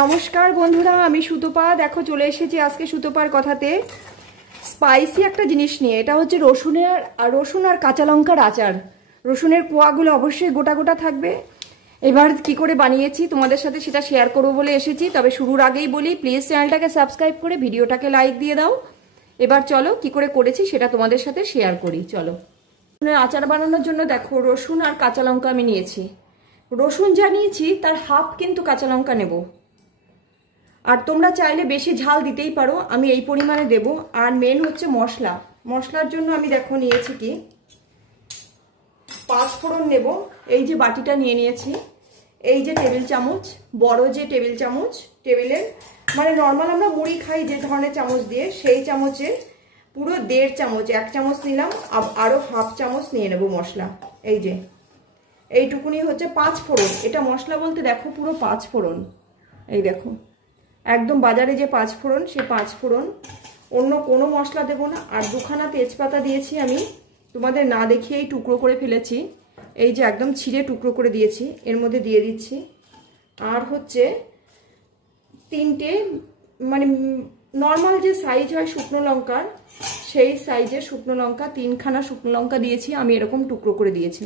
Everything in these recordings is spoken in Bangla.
নমস্কার বন্ধুরা, আমি সুতপা। দেখো চলে এসেছি আজকে সুতপার কথাতে স্পাইসি একটা জিনিস নিয়ে। এটা হচ্ছে রসুন আর কাঁচা লঙ্কার আচার। রসুনের কোয়াগুলো অবশ্যই গোটা গোটা থাকবে। এবার কি করে বানিয়েছি তোমাদের সাথে সেটা শেয়ার করবো বলে এসেছি। তবে শুরুর আগেই বলি, প্লিজ চ্যানেলটাকে সাবস্ক্রাইব করে ভিডিওটাকে লাইক দিয়ে দাও। এবার চলো কি করে করেছি সেটা তোমাদের সাথে শেয়ার করি। চলো, আচার বানানোর জন্য দেখো রসুন আর কাঁচা লঙ্কা আমি নিয়েছি। রসুন যা নিয়েছি তার হাফ কিন্তু কাঁচা লঙ্কা নেব। আর তোমরা চাইলে বেশি ঝাল দিতেই পারো, আমি এই পরিমাণে দেব। আর মেন হচ্ছে মশলার জন্য আমি দেখো নিয়েছি কি 5 ফোড়ন নেব। এই যে বাটিটা নিয়ে নিয়েছি, এই যে টেবিল চামচ, বড় যে টেবিল চামচ, টেবিলের মানে নর্মাল আমরা মুড়ি খাই যে ধরনের চামচ দিয়ে, সেই চামচে পুরো 1.5 চামচ, 1 চামচ নিলাম। আরো হাফ চামচ নিয়ে নেব মশলা। এই যে এইটুকুনি হচ্ছে 5 ফোড়ন। এটা মশলা বলতে দেখো পুরো 5 ফোড়ন। এই দেখো একদম বাজারে যে 5 ফোড়ন, সেই 5 ফোড়ন। অন্য কোনো মশলা দেব না। আর 2খানা তেজপাতা দিয়েছি আমি, তোমাদের না দেখিয়েই টুকরো করে ফেলেছি। এই যে একদম ছিঁড়ে টুকরো করে দিয়েছি, এর মধ্যে দিয়ে দিচ্ছি। আর হচ্ছে 3টে মানে নর্মাল যে সাইজ হয় শুকনো লঙ্কার, সেই সাইজের শুকনো লঙ্কা, 3খানা শুকনো লঙ্কা দিয়েছি আমি, এরকম টুকরো করে দিয়েছি।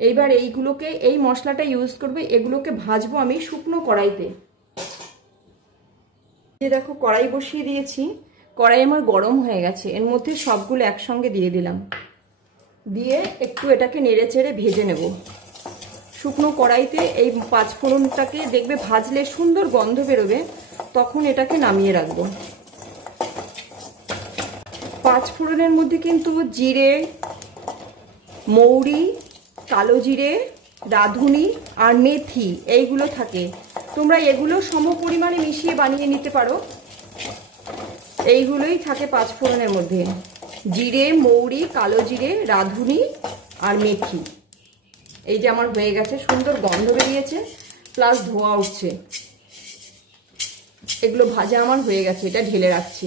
এইবার এইগুলোকে, এই মশলাটা ইউজ করবে, এগুলোকে ভাজবো আমি শুকনো কড়াইতে। দেখো কড়াই বসিয়ে দিয়েছি, কড়াই আমার গরম হয়ে গেছে। এর মধ্যে সবগুলো একসঙ্গে দিয়ে দিলাম, দিয়ে একটু এটাকে নেড়ে চেড়ে ভেজে নেব শুকনো কড়াইতে। এই 5 ফোড়নটাকে দেখবে ভাজলে সুন্দর গন্ধ বেরোবে, তখন এটাকে নামিয়ে রাখবো। 5 ফোড়নের মধ্যে কিন্তু জিরে, মৌরি, কালো জিরে, রাঁধুনি আর মেথি এইগুলো থাকে। তোমরা এগুলো সম পরিমাণে মিশিয়ে বানিয়ে নিতে পারো। এইগুলোই থাকে 5 ফোড়নের মধ্যে, জিরে, মৌরি, কালো জিরে, রাঁধুনি আর মেথি। এই যে আমার হয়ে গেছে, সুন্দর গন্ধ বেরিয়েছে, প্লাস ধোঁয়া উঠছে। এগুলো ভাজা আমার হয়ে গেছে, এটা ঢেলে রাখছি।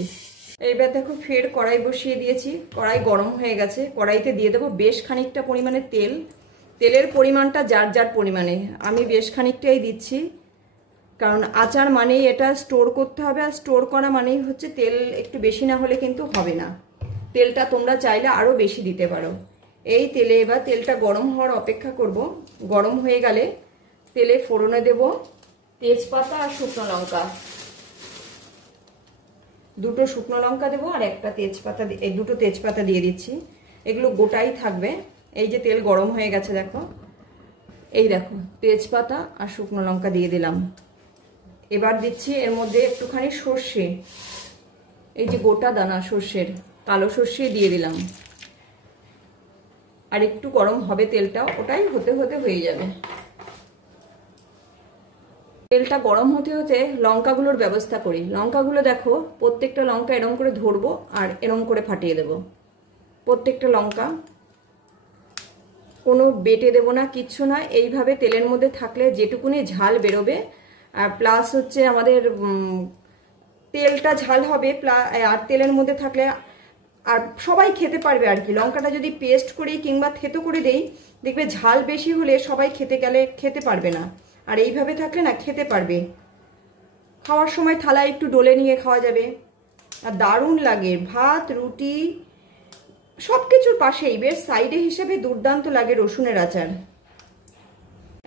এইবার দেখো ফের কড়াই বসিয়ে দিয়েছি, কড়াই গরম হয়ে গেছে। কড়াইতে দিয়ে দেবো বেশ খানিকটা পরিমাণে তেল। তেলের পরিমাণটা যার যার পরিমাণে, আমি বেশ খানিকটাই দিচ্ছি, কারণ আচার মানেই এটা স্টোর করতে হবে। আর স্টোর করা মানেই হচ্ছে তেল একটু বেশি না হলে কিন্তু হবে না। তেলটা তোমরা চাইলে আরও বেশি দিতে পারো। এই তেলে এবার তেলটা গরম হওয়ার অপেক্ষা করব। গরম হয়ে গেলে তেলে ফোড়নে দেব তেজপাতা আর শুকনো লঙ্কা। 2টো শুকনো লঙ্কা দেবো আর একটা তেজপাতা, এই 2টো তেজপাতা দিয়ে দিচ্ছি। এগুলো গোটাই থাকবে। এই যে তেল গরম হয়ে গেছে দেখো, এই দেখো তেজপাতা আর শুকনো লঙ্কা দিয়ে দিলাম। এবার দিচ্ছি এর মধ্যে একটুখানি সর্ষে, এই যে গোটা দানা সর্ষের, কালো সর্ষে দিয়ে দিলাম। আর একটু গরম হবে তেলটা, ওটাই হতে হতে হয়ে যাবে। তেলটা গরম হতে হতে লঙ্কাগুলোর ব্যবস্থা করি। লঙ্কাগুলো দেখো প্রত্যেকটা লঙ্কা এরম করে ধরবো আর এরম করে ফাটিয়ে দেব। প্রত্যেকটা লঙ্কা কোনো বেটে দেব না, কিচ্ছু না। এইভাবে তেলের মধ্যে থাকলে যেটুকুনি ঝাল বেরোবে, আর প্লাস হচ্ছে আমাদের তেলটা ঝাল হবে, আর তেলের মধ্যে থাকলে আর সবাই খেতে পারবে আর কি। লঙ্কাটা যদি পেস্ট করি কিংবা থেতো করে দেই, দেখবে ঝাল বেশি হলে সবাই খেতে গেলে খেতে পারবে না। আর এইভাবে থাকলে না খেতে পারবে। খাওয়ার সময় থালায় একটু ডলে নিয়ে খাওয়া যাবে, আর দারুণ লাগে। ভাত, রুটি সব কিছুর পাশেই বেশ সাইডে হিসেবে দুর্দান্ত লাগে রসুনের আচার।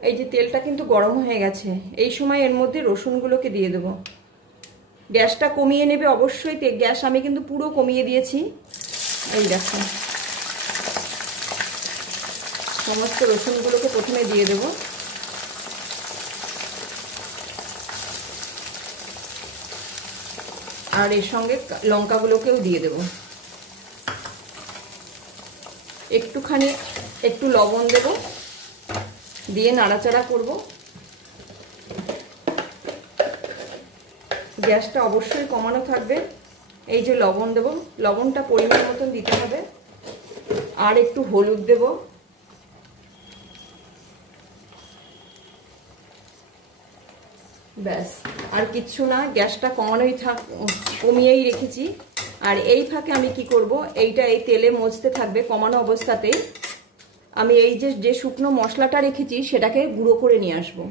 এই যে তেলটা কিন্তু গরম হয়ে গেছে, এই সময় এর মধ্যে রসুনগুলোকে দিয়ে দেবো। গ্যাসটা কমিয়ে নেবে অবশ্যই, গ্যাস আমি কিন্তু পুরো কমিয়ে দিয়েছি। এই দেখো সমস্ত রসুনগুলোকে প্রথমে দিয়ে দেবো। আর এর সঙ্গে লঙ্কাগুলোকেও দিয়ে দেব। একটু লবণ দেব, দিয়ে নাড়াচাড়া করব। গ্যাসটা অবশ্যই কমানো থাকবে। এই যে লবণ দেব, লবণটা পরিমাণ মতন দিতে হবে। আর একটু হলুদ দেব, ব্যাস আর কিচ্ছু না। গ্যাসটা কমিয়েই রেখেছি। আর এই ফাঁকে আমি কি করব, এইটা এই তেলে মজতে থাকবে কমানো অবস্থাতেই। আমি এই যে শুকনো মশলাটা রেখেছি সেটাকে গুঁড়ো করে নিয়ে আসবো।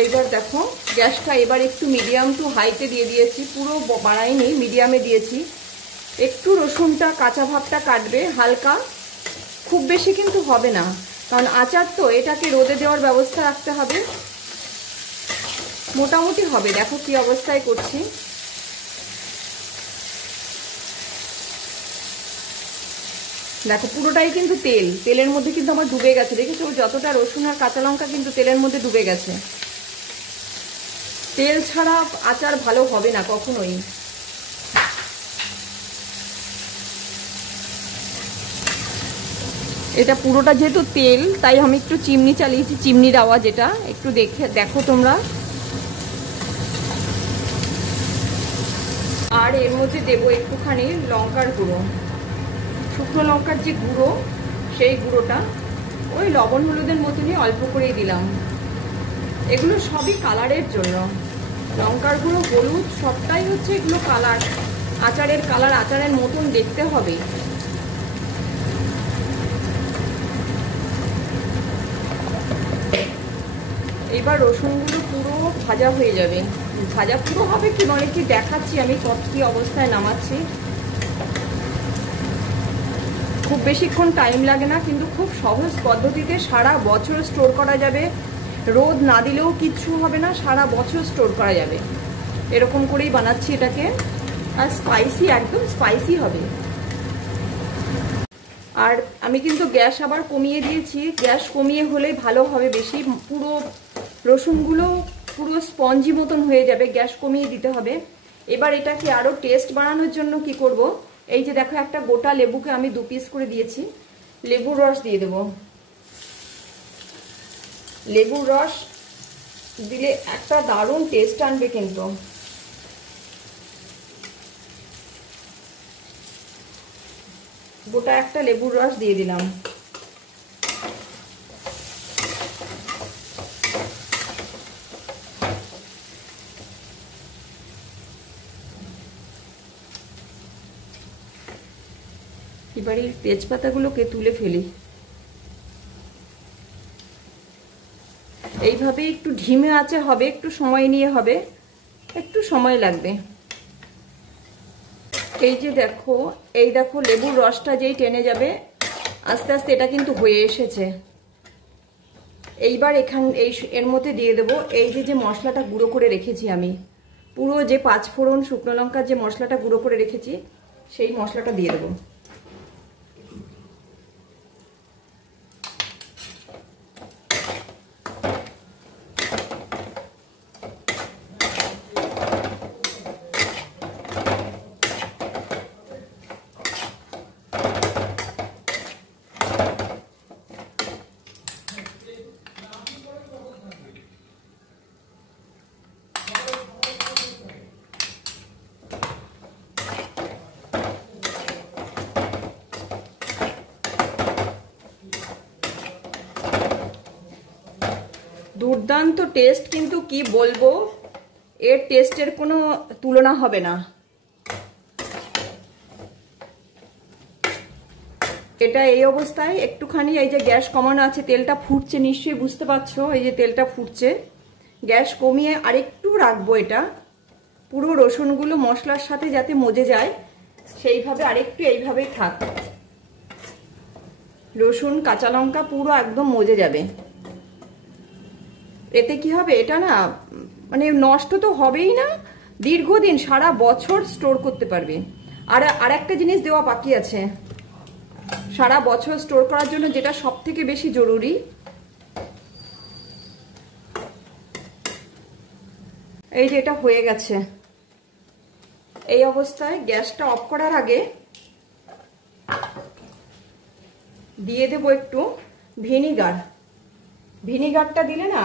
এইবার দেখো গ্যাসটা এবার একটু মিডিয়াম টু হাইতে দিয়ে দিয়েছি, পুরো বাড়াইনি, মিডিয়ামে দিয়েছি। একটু রসুনটা কাঁচা ভাবটা কাটবে হালকা, খুব বেশি কিন্তু হবে না, কারণ আচার তো, এটাকে রোদে দেওয়ার ব্যবস্থা রাখতে হবে। মোটামুটি হবে, দেখো কি অবস্থায় করছি। দেখো পুরোটাই কিন্তু তেলের মধ্যে কিন্তু আমার ডুবে গেছে, দেখেছো যতটা রসুন আর কাঁচা লঙ্কা কিন্তু তেলের মধ্যে ডুবে গেছে। তেল ছাড়া আচার ভালো হবে না কখনোই। এটা পুরোটা যেহেতু তেল, তাই আমি একটু চিমনি চালিয়েছি, চিমনির আওয়াজ এটা একটু দেখো তোমরা। আর এর মধ্যে দেবো একটুখানি লঙ্কার গুঁড়ো, শুকনো লঙ্কার যে গুঁড়ো, সেই গুঁড়োটা ওই লবণ হলুদের মতনই অল্প করেই দিলাম। এগুলো সবই কালারের জন্য, লঙ্কার গুঁড়ো, হলুদ, সবটাই হচ্ছে এগুলো কালার, আচারের কালার, আচারের মতন দেখতে হবে। এবার রসুনগুলো পুরো ভাজা হয়ে যাবে, ভাজা পুরো হবে কি মানে কি দেখাচ্ছি আমি কি অবস্থায় নামাচ্ছি। খুব বেশিক্ষণ টাইম লাগে না, কিন্তু খুব সহজ পদ্ধতিতে সারা বছর স্টোর করা যাবে, রোদ না দিলেও কিচ্ছু হবে না, সারা বছর স্টোর করা যাবে। এরকম করেই বানাচ্ছি এটাকে, আর স্পাইসি, একদম স্পাইসি হবে। আর আমি কিন্তু গ্যাস আবার কমিয়ে দিয়েছি, গ্যাস কমিয়ে হলেই ভালো হবে বেশি, পুরো রসুনগুলো পুরো স্পঞ্জি মতন হয়ে যাবে, গ্যাস কমিয়ে দিতে হবে। এবার এটাকে আরও টেস্ট বাড়ানোর জন্য কি করব, এই যে দেখো একটা গোটা লেবুকে আমি 2 পিস করে দিয়েছি, লেবুর রস দিয়ে দেব। লেবুর রস দিলে একটা দারুণ টেস্ট আনবে কিন্তু। গোটা একটা লেবুর রস দিয়ে দিলাম। এবারে তেজপাতাগুলোকে তুলে ফেলি। এইভাবে একটু ধিমে আঁচে হবে, একটু সময় নিয়ে হবে, একটু সময় লাগবে। এই যে দেখো, এই দেখো লেবুর রসটা যেই টেনে যাবে আস্তে আস্তে, এটা কিন্তু হয়ে এসেছে। এইবার এর মধ্যে দিয়ে দেবো এই যে মশলাটা গুঁড়ো করে রেখেছি আমি, পুরো যে 5 ফোড়ন শুকনো লঙ্কার যে মশলাটা গুঁড়ো করে রেখেছি, সেই মশলাটা দিয়ে দেবো। দুর্দান্ত টেস্ট, কিন্তু কি বলবো, এর টেস্টের কোনো তুলনা হবে না। এটা এই অবস্থায় একটুখানি, এই যে গ্যাস কমানো আছে, তেলটা ফুটছে, নিশ্চয়ই বুঝতে পারছো, এই যে তেলটা ফুটছে, গ্যাস কমিয়ে আরেকটু রাখবো এটা, পুরো রসুনগুলো মশলার সাথে যাতে মজে যায় সেইভাবে আরেকটু এইভাবেই থাক, রসুন কাঁচা লঙ্কা পুরো একদম মজে যাবে। এতে কি হবে, এটা না মানে নষ্ট তো হবেই না, দীর্ঘদিন সারা বছর স্টোর করতে পারবে। আর একটা জিনিস দেওয়া বাকি আছে, সারা বছর স্টোর করার জন্য যেটা সব থেকে বেশি জরুরি, এই যে এটা হয়ে গেছে। এই অবস্থায় গ্যাসটা অফ করার আগে দিয়ে দেবো একটু ভিনিগার। ভিনিগারটা দিলে না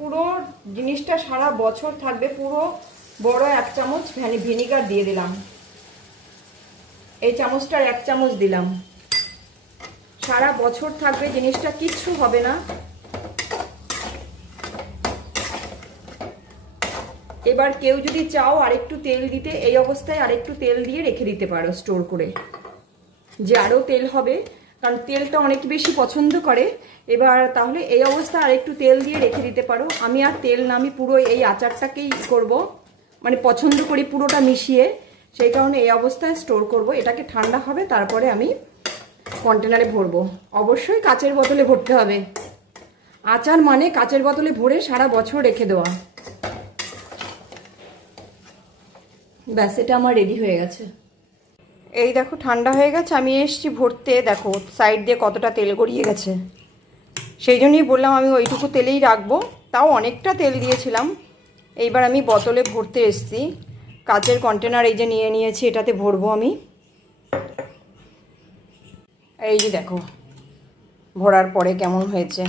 পুরো জিনিসটা সারা বছর থাকবে। পুরো বড় 1 চামচ ভিনিগার দিয়ে দিলাম, এই চামচটার 1 চামচ দিলাম, সারা বছর থাকবে জিনিসটা, কিচ্ছু হবে না। এবার কেউ যদি চাও আরেকটু তেল দিতে, এই অবস্থায় আরেকটু তেল দিয়ে রেখে দিতে পারো স্টোর করে, যে আরো তেল হবে। কারণ তেলটা অনেক বেশি পছন্দ করে। এবার তাহলে এই অবস্থা আর একটু তেল দিয়ে রেখে দিতে পারো। আমি আর তেল না, আমি পুরো এই আচারটাকেই করব, মানে পছন্দ করি পুরোটা মিশিয়ে, সেই কারণে এই অবস্থায় স্টোর করব। এটাকে ঠান্ডা হবে, তারপরে আমি কন্টেনারে ভরবো। অবশ্যই কাচের বোতলে ভরতে হবে। আচার মানে কাচের বোতলে ভরে সারা বছর রেখে দেওয়া। ব্যাস, এটা আমার রেডি হয়ে গেছে। এই দেখো ঠান্ডা হয়ে গেছে, আমি এসছি ভরতে। দেখো সাইড দিয়ে কতটা তেল গড়িয়ে গেছে। সেই জন্যই বললাম আমি ওইটুকু তেলেই রাখবো, তাও অনেকটা তেল দিয়েছিলাম। এইবার আমি বোতলে ভরতে এসছি। কাচের কন্টেনার এই যে নিয়ে নিয়েছি, এটাতে ভরবো আমি। এই যে দেখো ভরার পরে কেমন হয়েছে,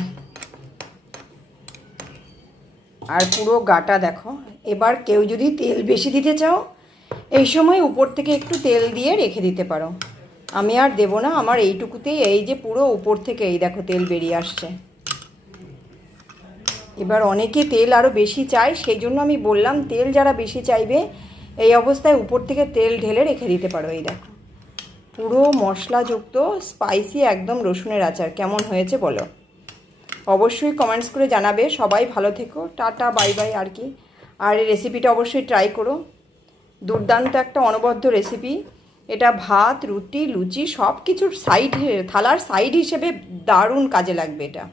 আর পুরো গাটা দেখো। এবার কেউ যদি তেল বেশি দিতে চাও, এই সময় উপর থেকে একটু তেল দিয়ে রেখে দিতে পারো। আমি আর দেবো না, আমার এইটুকুতেই এই যে পুরো উপর থেকে এই দেখো তেল বেরিয়ে আসছে। এবার অনেকে তেল আরও বেশি চায়, সেই জন্য আমি বললাম তেল যারা বেশি চাইবে এই অবস্থায় উপর থেকে তেল ঢেলে রেখে দিতে পারো। এই দেখো পুরো মশলাযুক্ত স্পাইসি একদম রসুনের আচার কেমন হয়েছে বলো। অবশ্যই কমেন্টস করে জানাবে। সবাই ভালো থেকো, টাটা বাই বাই আর কি। আর এই রেসিপিটা অবশ্যই ট্রাই করো, দুর্দান্ত একটা অনবদ্য রেসিপি। এটা ভাত, রুটি, লুচি সব কিছুর সাইড, থালার সাইড হিসেবে দারুণ কাজে লাগবে এটা।